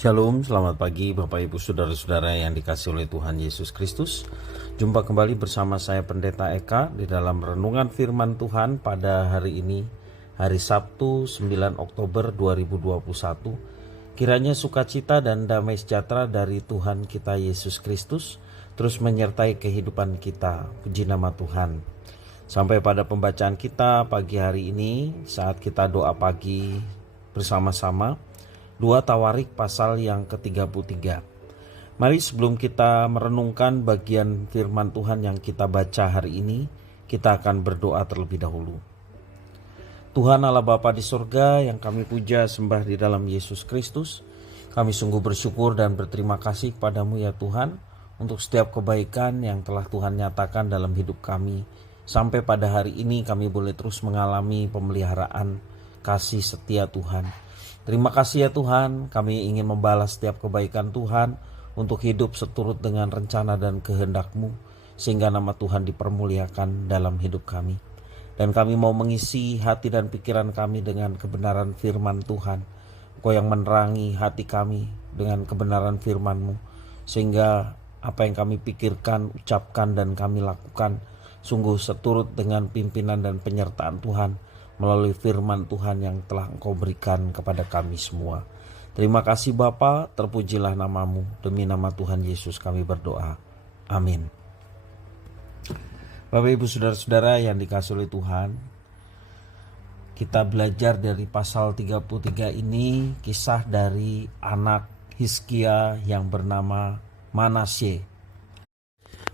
Shalom, selamat pagi Bapak Ibu Saudara-saudara yang dikasihi oleh Tuhan Yesus Kristus. Jumpa kembali bersama saya Pendeta Eka di dalam renungan firman Tuhan pada hari ini, hari Sabtu 9 Oktober 2021. Kiranya sukacita dan damai sejahtera dari Tuhan kita Yesus Kristus terus menyertai kehidupan kita. Puji nama Tuhan. Sampai pada pembacaan kita pagi hari ini, saat kita doa pagi bersama-sama, 2 Tawarik pasal yang ke-33. Mari sebelum kita merenungkan bagian firman Tuhan yang kita baca hari ini, kita akan berdoa terlebih dahulu. Tuhan Allah Bapa di surga yang kami puja sembah di dalam Yesus Kristus, kami sungguh bersyukur dan berterima kasih kepadamu ya Tuhan untuk setiap kebaikan yang telah Tuhan nyatakan dalam hidup kami. Sampai pada hari ini kami boleh terus mengalami pemeliharaan kasih setia Tuhan. Terima kasih ya Tuhan, kami ingin membalas setiap kebaikan Tuhan untuk hidup seturut dengan rencana dan kehendak-Mu, sehingga nama Tuhan dipermuliakan dalam hidup kami. Dan kami mau mengisi hati dan pikiran kami dengan kebenaran firman Tuhan. Engkau yang menerangi hati kami dengan kebenaran firman-Mu, sehingga apa yang kami pikirkan, ucapkan, dan kami lakukan sungguh seturut dengan pimpinan dan penyertaan Tuhan melalui firman Tuhan yang telah Engkau berikan kepada kami semua. Terima kasih Bapa, terpujilah namamu. Demi nama Tuhan Yesus kami berdoa. Amin. Bapak Ibu Saudara-saudara yang dikasihi oleh Tuhan, kita belajar dari pasal 33 ini kisah dari anak Hizkia yang bernama Manasye.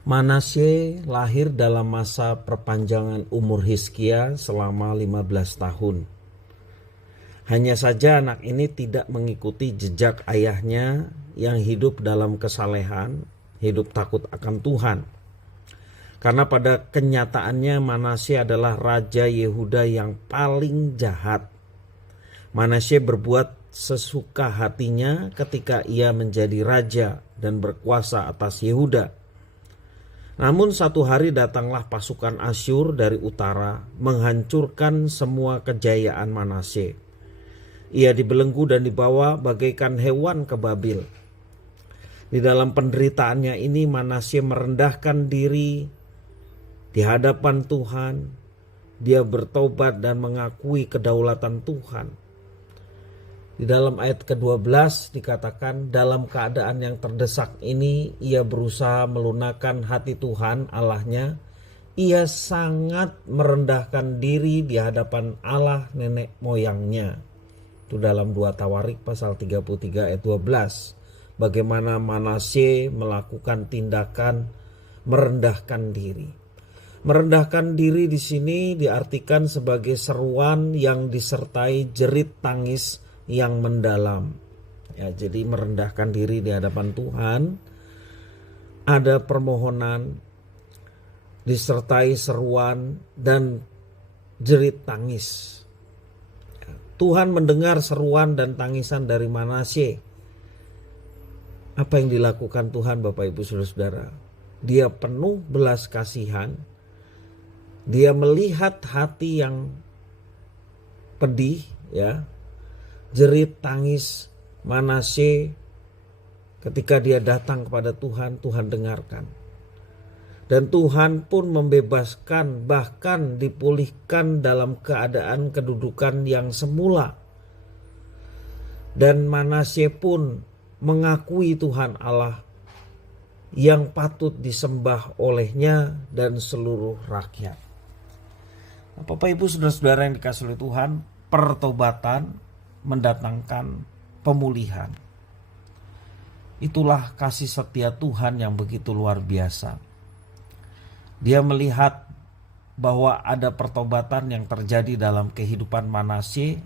Manasye lahir dalam masa perpanjangan umur Hizkia selama 15 tahun. Hanya saja anak ini tidak mengikuti jejak ayahnya yang hidup dalam kesalehan, hidup takut akan Tuhan. Karena pada kenyataannya Manasye adalah raja Yehuda yang paling jahat. Manasye berbuat sesuka hatinya ketika ia menjadi raja dan berkuasa atas Yehuda. Namun satu hari datanglah pasukan Asyur dari utara menghancurkan semua kejayaan Manasye. Ia dibelenggu dan dibawa bagaikan hewan ke Babil. Di dalam penderitaannya ini Manasye merendahkan diri di hadapan Tuhan. Dia bertobat dan mengakui kedaulatan Tuhan. Di dalam ayat ke-12 dikatakan dalam keadaan yang terdesak ini ia berusaha melunakkan hati Tuhan Allahnya. Ia sangat merendahkan diri di hadapan Allah nenek moyangnya. Itu dalam 2 Tawarik pasal 33 ayat 12. Bagaimana Manasye melakukan tindakan merendahkan diri. Merendahkan diri di sini diartikan sebagai seruan yang disertai jerit tangis yang mendalam. Ya, jadi merendahkan diri di hadapan Tuhan, ada permohonan disertai seruan dan jerit tangis. Ya, Tuhan mendengar seruan dan tangisan dari Manasye. Apa yang dilakukan Tuhan Bapak Ibu Saudara-saudara? Dia penuh belas kasihan. Dia melihat hati yang pedih, ya. Jerit tangis Manasye ketika dia datang kepada Tuhan, Tuhan dengarkan. Dan Tuhan pun membebaskan, bahkan dipulihkan dalam keadaan kedudukan yang semula. Dan Manasye pun mengakui Tuhan Allah yang patut disembah olehnya dan seluruh rakyat. Bapak Ibu Saudara-saudara yang dikasihi oleh Tuhan, pertobatan mendatangkan pemulihan. Itulah kasih setia Tuhan yang begitu luar biasa. Dia melihat bahwa ada pertobatan yang terjadi dalam kehidupan Manasye,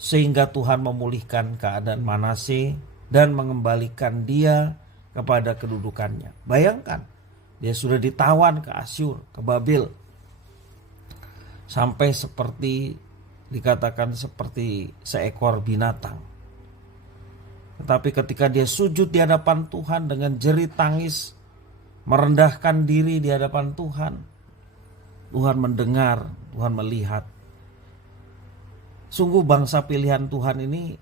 sehingga Tuhan memulihkan keadaan Manasye dan mengembalikan dia kepada kedudukannya. Bayangkan, dia sudah ditawan ke Asyur, ke Babil, sampai seperti dikatakan seperti seekor binatang. Tetapi ketika dia sujud di hadapan Tuhan dengan jerit tangis, merendahkan diri di hadapan Tuhan, Tuhan mendengar, Tuhan melihat. Sungguh bangsa pilihan Tuhan ini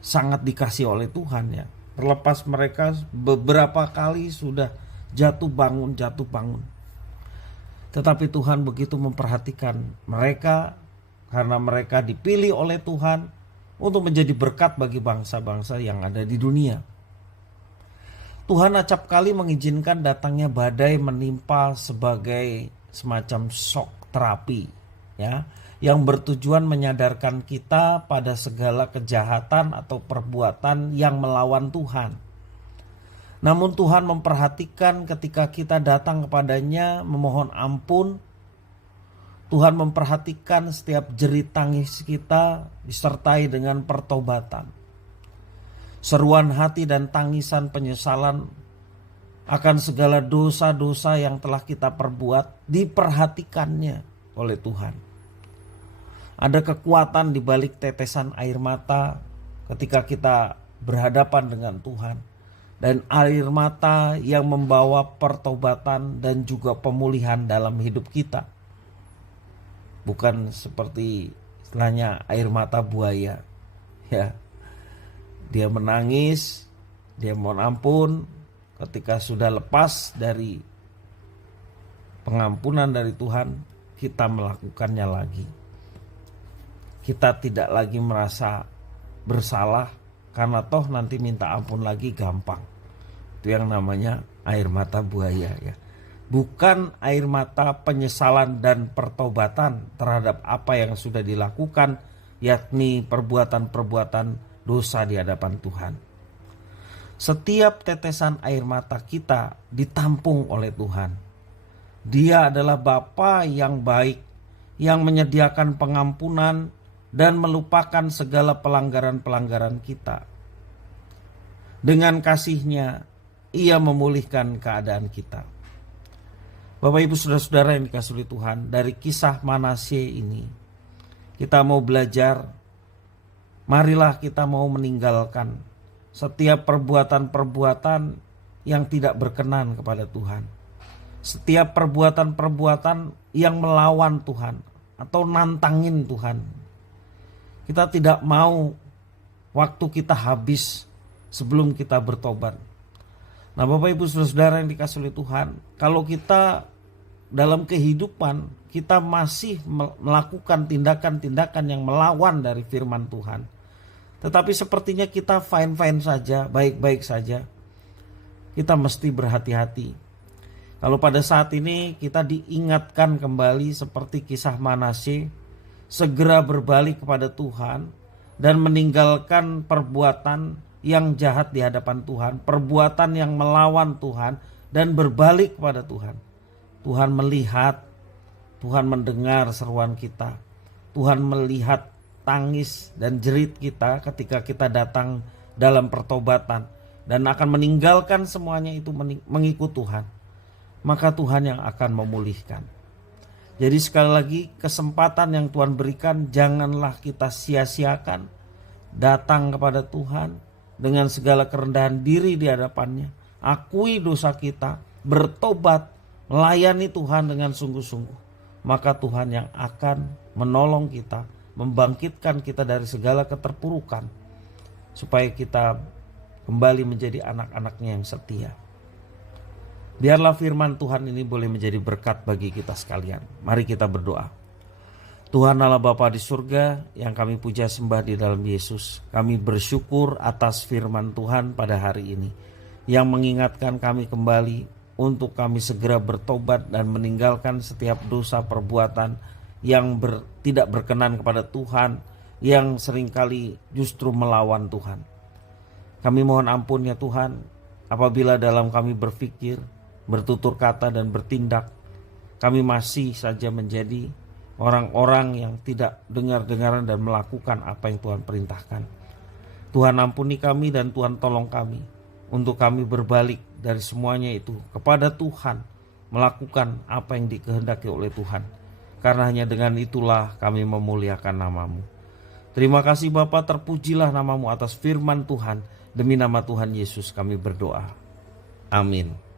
sangat dikasih oleh Tuhan ya. Terlepas mereka beberapa kali sudah jatuh bangun. Tetapi Tuhan begitu memperhatikan mereka karena mereka dipilih oleh Tuhan untuk menjadi berkat bagi bangsa-bangsa yang ada di dunia. Tuhan acap kali mengizinkan datangnya badai menimpa sebagai semacam shock terapi ya, yang bertujuan menyadarkan kita pada segala kejahatan atau perbuatan yang melawan Tuhan. Namun Tuhan memperhatikan ketika kita datang kepadanya memohon ampun. Tuhan memperhatikan setiap jerit tangis kita disertai dengan pertobatan. Seruan hati dan tangisan penyesalan akan segala dosa-dosa yang telah kita perbuat diperhatikannya oleh Tuhan. Ada kekuatan di balik tetesan air mata ketika kita berhadapan dengan Tuhan. Dan air mata yang membawa pertobatan dan juga pemulihan dalam hidup kita. Bukan seperti istilahnya air mata buaya. Ya. Dia menangis, dia mohon ampun ketika sudah lepas dari pengampunan dari Tuhan, kita melakukannya lagi. Kita tidak lagi merasa bersalah karena toh nanti minta ampun lagi gampang. Itu yang namanya air mata buaya ya. Bukan air mata penyesalan dan pertobatan terhadap apa yang sudah dilakukan, yakni perbuatan-perbuatan dosa di hadapan Tuhan. Setiap tetesan air mata kita ditampung oleh Tuhan. Dia adalah Bapa yang baik, yang menyediakan pengampunan dan melupakan segala pelanggaran-pelanggaran kita. Dengan kasih-Nya, Ia memulihkan keadaan kita. Bapak Ibu Saudara-saudara yang dikasihi oleh Tuhan, dari kisah Manasye ini kita mau belajar. Marilah kita mau meninggalkan setiap perbuatan-perbuatan yang tidak berkenan kepada Tuhan. Setiap perbuatan-perbuatan yang melawan Tuhan atau nantangin Tuhan. Kita tidak mau waktu kita habis sebelum kita bertobat. Nah Bapak Ibu Saudara yang dikasihi oleh Tuhan, kalau kita dalam kehidupan kita masih melakukan tindakan-tindakan yang melawan dari firman Tuhan, tetapi sepertinya kita fine-fine saja, baik-baik saja, kita mesti berhati-hati. Kalau pada saat ini kita diingatkan kembali seperti kisah Manasye, segera berbalik kepada Tuhan dan meninggalkan perbuatan yang jahat di hadapan Tuhan, perbuatan yang melawan Tuhan, dan berbalik kepada Tuhan. Tuhan melihat, Tuhan mendengar seruan kita, Tuhan melihat tangis dan jerit kita ketika kita datang dalam pertobatan dan akan meninggalkan semuanya itu mengikut Tuhan. Maka Tuhan yang akan memulihkan. Jadi sekali lagi, kesempatan yang Tuhan berikan janganlah kita sia-siakan. Datang kepada Tuhan dengan segala kerendahan diri di hadapannya, akui dosa kita, bertobat, melayani Tuhan dengan sungguh-sungguh. Maka Tuhan yang akan menolong kita, membangkitkan kita dari segala keterpurukan, supaya kita kembali menjadi anak-anaknya yang setia. Biarlah firman Tuhan ini boleh menjadi berkat bagi kita sekalian. Mari kita berdoa. Tuhan Allah Bapa di surga yang kami puja sembah di dalam Yesus, kami bersyukur atas firman Tuhan pada hari ini yang mengingatkan kami kembali untuk kami segera bertobat dan meninggalkan setiap dosa perbuatan yang tidak berkenan kepada Tuhan, yang seringkali justru melawan Tuhan. Kami mohon ampun ya Tuhan, apabila dalam kami berpikir, bertutur kata dan bertindak, kami masih saja menjadi orang-orang yang tidak dengar-dengaran dan melakukan apa yang Tuhan perintahkan. Tuhan ampuni kami dan Tuhan tolong kami untuk kami berbalik dari semuanya itu kepada Tuhan, melakukan apa yang dikehendaki oleh Tuhan. Karena hanya dengan itulah kami memuliakan nama-Mu. Terima kasih Bapa, terpujilah nama-Mu atas firman Tuhan. Demi nama Tuhan Yesus kami berdoa. Amin.